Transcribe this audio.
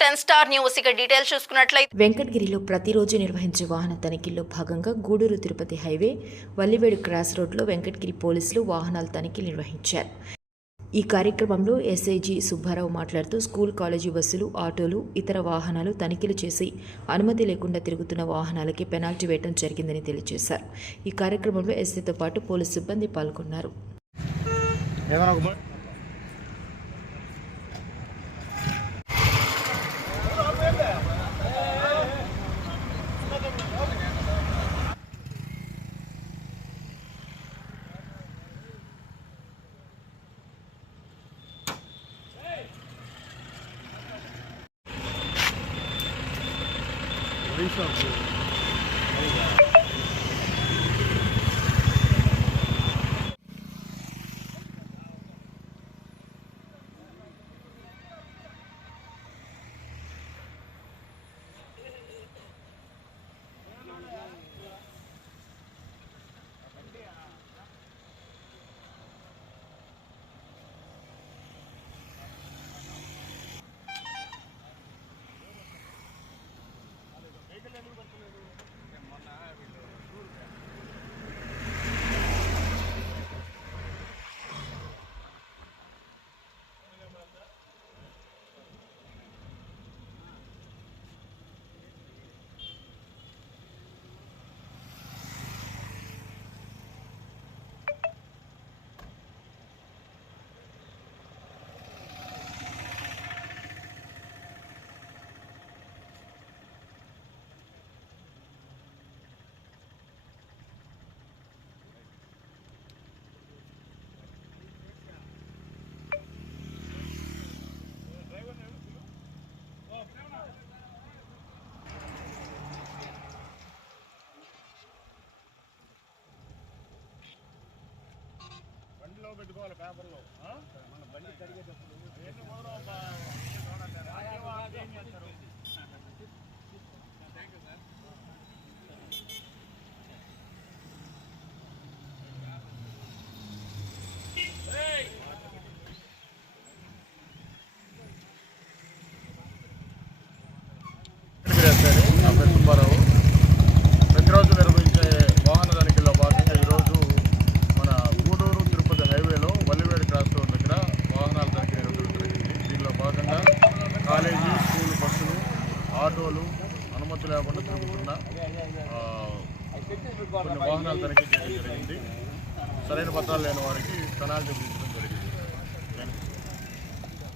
10 Star News ఇక details చూసుకున్నట్లయితే వెంకటగిరిలో ప్రతిరోజు నిర్వహించే వాహన తనిఖీల్లో భాగంగా గూడూరు తిరుపతి హైవే వల్లివేడు క్రాస్ రోడ్లో వెంకటగిరి పోలీసులు వాహనాల తనిఖీ నిర్వహించారు. ఈ కార్యక్రమంలో ఎస్ఐజీ సుబ్బారావు మాట్లాడుతూ స్కూల్ కాలేజీ బస్సులు, ఆటోలు, ఇతర వాహనాలు తనిఖీలు చేసి అనుమతి లేకుండా తిరుగుతున్న వాహనాలకి పెనాల్టీ వేయడం జరిగిందని తెలియజేశారు. ఈ కార్యక్రమంలో ఎస్ఐతో పాటు పోలీసు సిబ్బంది పాల్గొన్నారు. పెట్టుకోవాలి పేపర్లో మన బండి కడిగేటప్పుడు నా పేరు సుబ్బారావు. ప్రతిరోజు నిర్వహించే వాహన తనిఖీల్లో భాగంగా ఈరోజు మన గూడూరు తిరుపతి హైవేలో వల్లివేడు క్రాస్ రోడ్ దగ్గర వాహనాల తనిఖీ నిర్వహించడం జరిగింది. దీనిలో భాగంగా కాలేజీ, స్కూల్ బస్సులు, ఆటోలు అనుమతి లేకుండా తిరుగుతున్న కొన్ని వాహనాలు తనిఖీ చేయడం జరిగింది. సరైన పత్రాలు లేని వారికి పెనాల్టీ విధించడం